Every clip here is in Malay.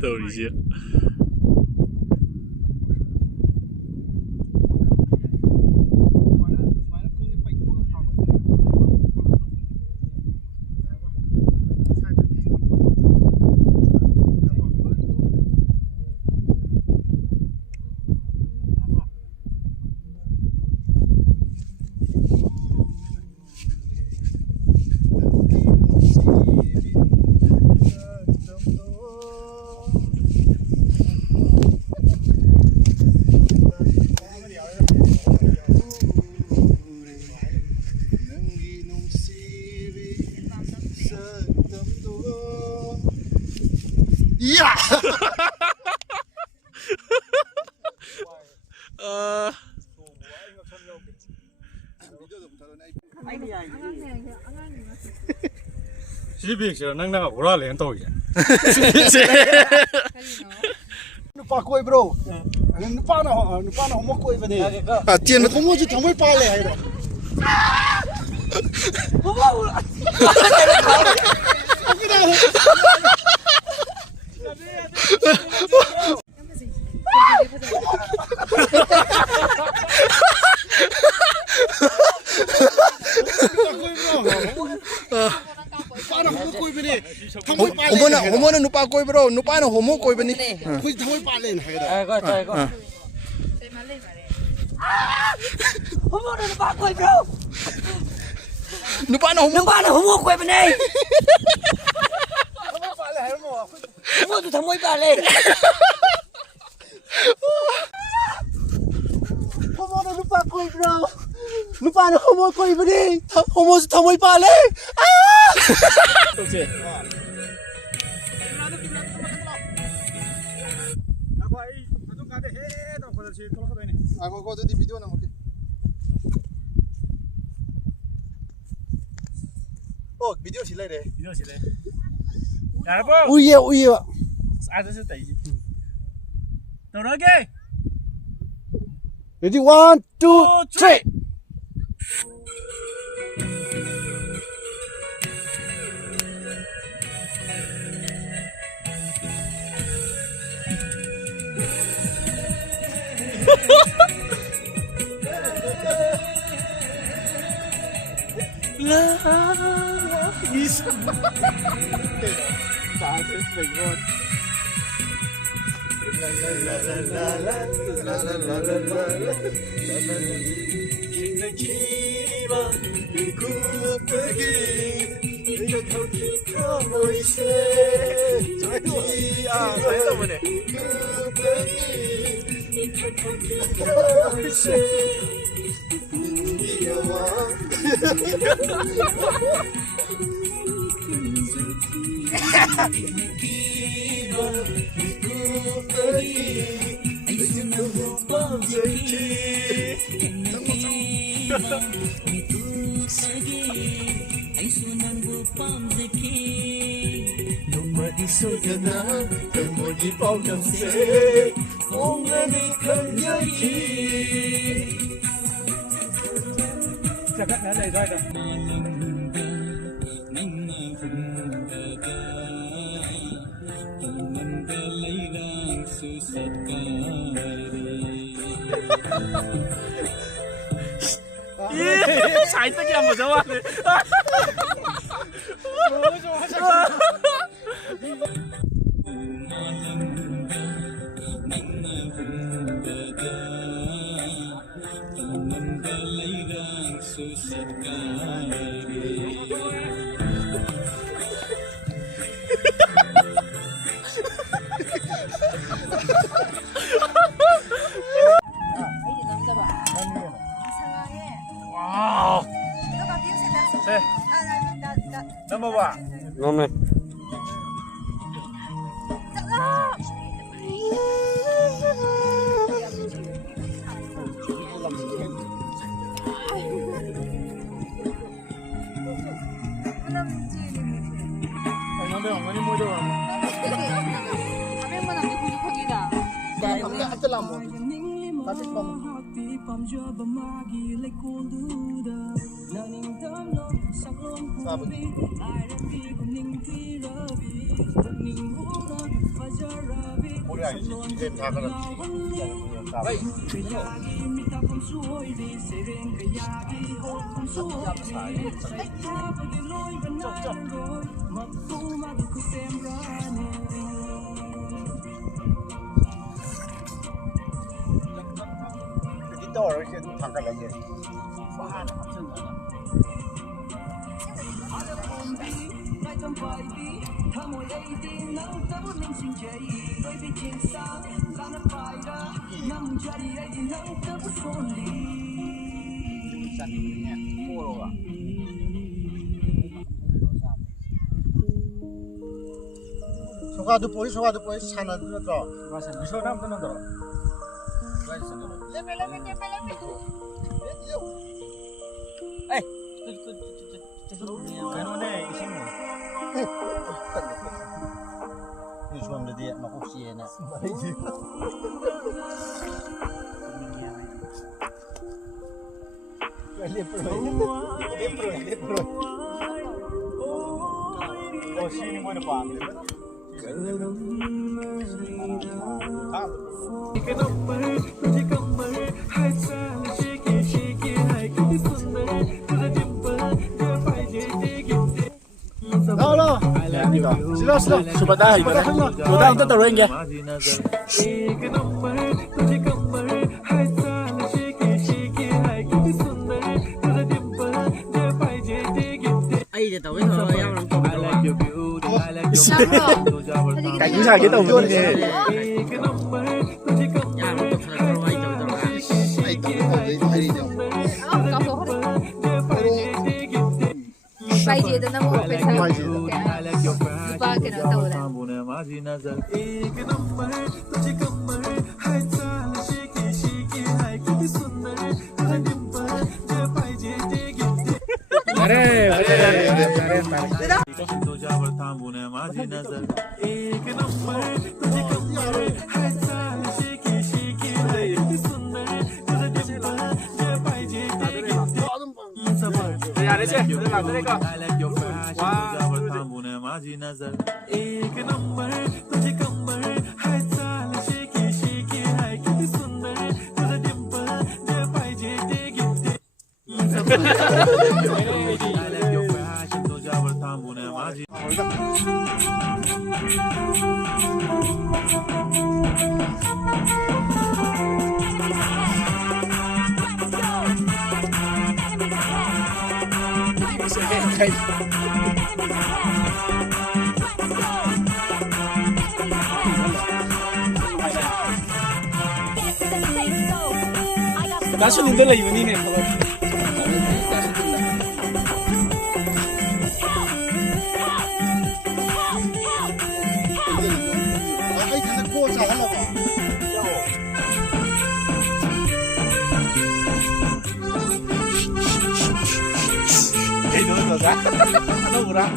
逗一些。呀！Sibik nang nang ora len tau ya. Nupa koi bro. Nupa na homo koi bane. Ah tian homo ji thamoi pa le hai ro. Homo na nupa koi bro, nupa na homo koi bani. Koi thamoi pa len hai ro. Go. Homo na nupa koi bro. Nupa na homo koi bani. Thamoi pa le hai mo. Homo tu thamoi pa len. Homo na nupa koi bro. Nupa na homo koi bani. Homo tu thamoi pa le. Okay. Aku kau tadi video nama ke? Oh, video silai deh. Video sih deh. Ya apa? Uye. Ada sih tadi. Tahu lagi? Ready 1, 2, 3. Bisa. Bagus banget. Cakap nak ada dah. Sai tất cả một dấu ăn này. Wow. Number one. Nomor. Apa lama? Tapi kamu Gitar kan tangkal lagi. Bahan macam mana? Suka tu polis sana tu tu. Bisa nam tu nanti. Leme. Kano na ising mo. Ni suam dia nak usia na. Lepro. Oh, sini mo na pa. Alo. Sila. Sudah untuk turun ke? Ai dia tahu itu yang Cảnh như sao cái tàu luôn thế? Bay gì đó nó mua phải sao? Ba cái nó tàu này. Nasıl indirle yuni ne kadar? Ai thì nó cô sao hết rồi. Cái đó rồi ra. Nó vừa ra.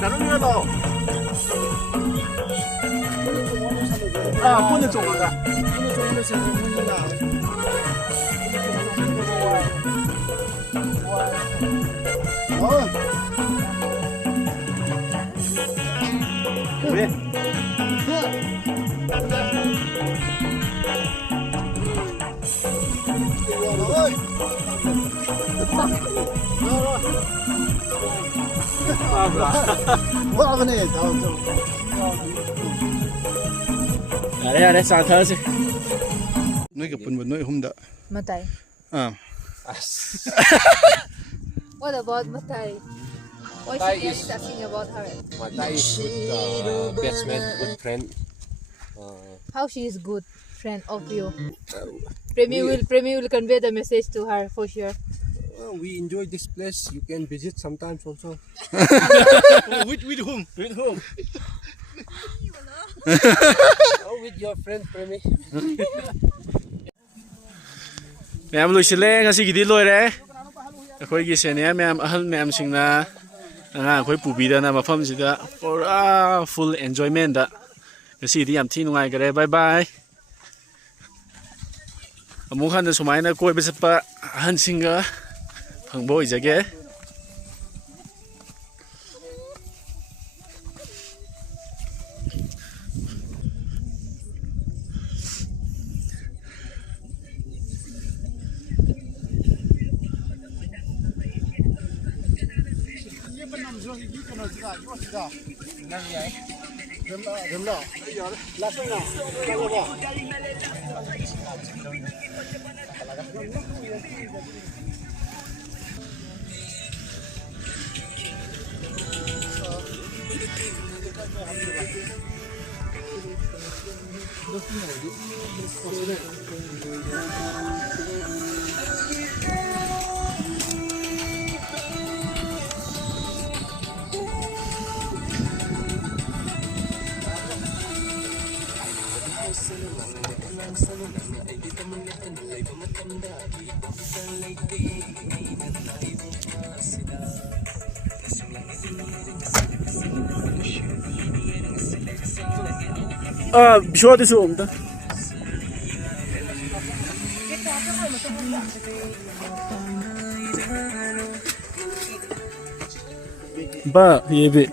나는 너. 아, 폰을 좀 와가. 왜? 와보네. 야래 사타지. 너희가 분분 너희 홈다. Matai. What about Matai? What Matai she is- is asking about her? Mata is good best man, good friend. How she is good friend of you? Premi will convey the message to her for sure. We enjoy this place. You can visit sometimes also. With whom? With whom? With your friend, Premi. Ma'am Luciole, ngasi gidi loire. Akhoi gi senior ma'am ahal ma'am singna anga akhoi pubida na mafam sida pura full enjoyment da. Ngasi di yam thi nungai gare. Bye bye. Amuk han sumaina koi ba sapa ahal singa phangbo ijage. Bisho de su umda. Ba ye be.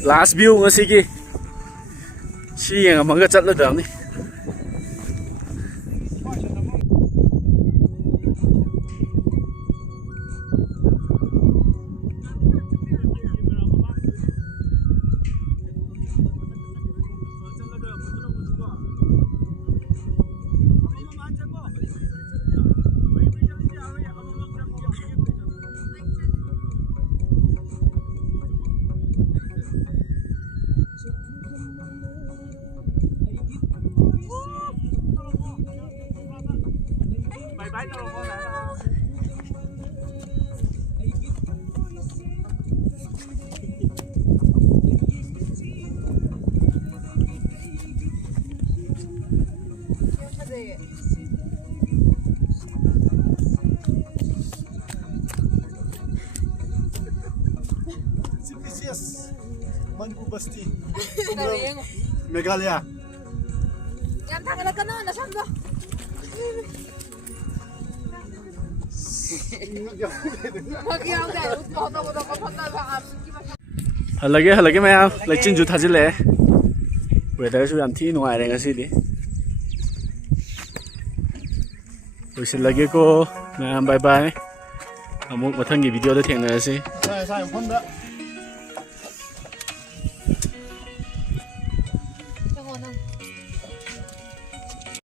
Last view ngasi ki si yang amang chat la dam ni. Yes. Mangu Basti. Meghalaya. Yan tangan ka na, nasan ba? Magyang dai, utmo na mo daw pa ba am. Halage ma'am, lechin ju thajile. Weather su yam thi nuai re ngasi di. Loisilage ko ma'am bye bye. Amuk mathang gi video da thengna ase. Sai sai phone da.